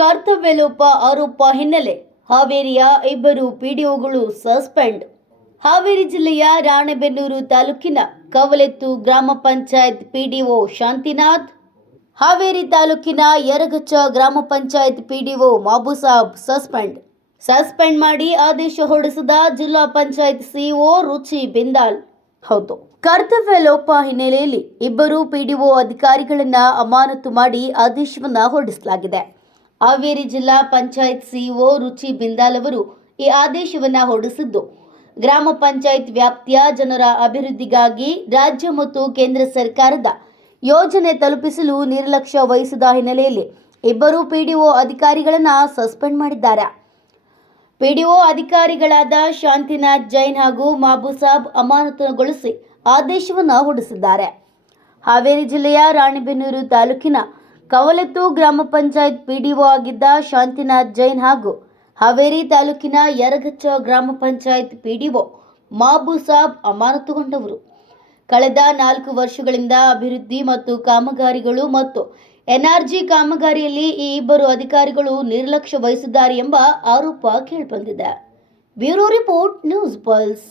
ಕರ್ತವ್ಯ ಲೋಪ ಆರೋಪ ಹಿನ್ನೆಲೆ. ಹಾವೇರಿಯ ಇಬ್ಬರು ಪಿಡಿಒಗಳು ಸಸ್ಪೆಂಡ್. ಹಾವೇರಿ ಜಿಲ್ಲೆಯ ರಾಣೆಬೆನ್ನೂರು ತಾಲೂಕಿನ ಕವಲೆತ್ತು ಗ್ರಾಮ ಪಂಚಾಯತ್ ಪಿಡಿಒ ಶಾಂತಿನಾಥ್, ಹಾವೇರಿ ತಾಲೂಕಿನ ಯರಗಚ್ಚ ಗ್ರಾಮ panchayat PDO Mabusab suspend. Suspend ಮಾಡಿ ಆದೇಶ ಹೊರಡಿಸಿದ ಜಿಲ್ಲಾ ಪಂಚಾಯತ್ ಸಿಇಒ ರುಚಿ ಬಿಂದಾಲ್. ಹೌದು. ಕರ್ತವ್ಯ ಲೋಪ ಹಿನ್ನೆಲೆಯಲ್ಲಿ ಇಬ್ಬರು ಪಿಡಿಒ ಅಧಿಕಾರಿಗಳನ್ನ ಅಮಾನತು ಮಾಡಿ ಆದೇಶವನ್ನ ಹೊರಡಿಸಲಾಗಿದೆ. ಹಾವೇರಿ ಜಿಲ್ಲಾ ಪಂಚಾಯತ್ ಸಿಇಒ ರುಚಿ ಬಿಂದಾಲ್ ಅವರು ಈ ಆದೇಶವನ್ನು ಹೊರಡಿಸಿದ್ದು. ಗ್ರಾಮ ಪಂಚಾಯತ್ ವ್ಯಾಪ್ತಿಯ ಜನರ ಅಭಿವೃದ್ಧಿಗಾಗಿ ರಾಜ್ಯ ಮತ್ತು ಕೇಂದ್ರ ಸರ್ಕಾರದ ಯೋಜನೆ ತಲುಪಿಸಲು ನಿರ್ಲಕ್ಷ್ಯ ವಹಿಸಿದ ಹಿನ್ನೆಲೆಯಲ್ಲಿ ಇಬ್ಬರು ಪಿಡಿಒ ಅಧಿಕಾರಿಗಳನ್ನು ಸಸ್ಪೆಂಡ್ ಮಾಡಿದ್ದಾರೆ. ಪಿಡಿಒ ಅಧಿಕಾರಿಗಳಾದ ಶಾಂತಿನಾಥ್ ಜೈನ್ ಹಾಗೂ ಮಾಬುಸಾಬ್ ಅಮಾನತುಗೊಳಿಸಿ ಆದೇಶವನ್ನು ಹೊರಡಿಸಿದ್ದಾರೆ. ಹಾವೇರಿ ಜಿಲ್ಲೆಯ ರಾಣಿಬೆನ್ನೂರು ತಾಲೂಕಿನ ಕವಲೆತ್ತು ಗ್ರಾಮ ಪಂಚಾಯತ್ ಪಿಡಿಒ ಆಗಿದ್ದ ಶಾಂತಿನಾಥ್ ಜೈನ್ ಹಾಗೂ ಹಾವೇರಿ ತಾಲೂಕಿನ ಯರಗಚ್ಚ ಗ್ರಾಮ ಪಂಚಾಯತ್ ಪಿಡಿಒ ಮಾಬುಸಾಬ್ ಅಮಾನತುಗೊಂಡವರು. ಕಳೆದ ನಾಲ್ಕು ವರ್ಷಗಳಿಂದ ಅಭಿವೃದ್ಧಿ ಮತ್ತು ಕಾಮಗಾರಿಗಳು ಮತ್ತು ಎನ್ಆರ್ಜಿ ಕಾಮಗಾರಿಯಲ್ಲಿ ಈ ಇಬ್ಬರು ಅಧಿಕಾರಿಗಳು ನಿರ್ಲಕ್ಷ್ಯ ವಹಿಸಿದ್ದಾರೆ ಎಂಬ ಆರೋಪ ಕೇಳಿಬಂದಿದೆ. Bureau report, news pulse.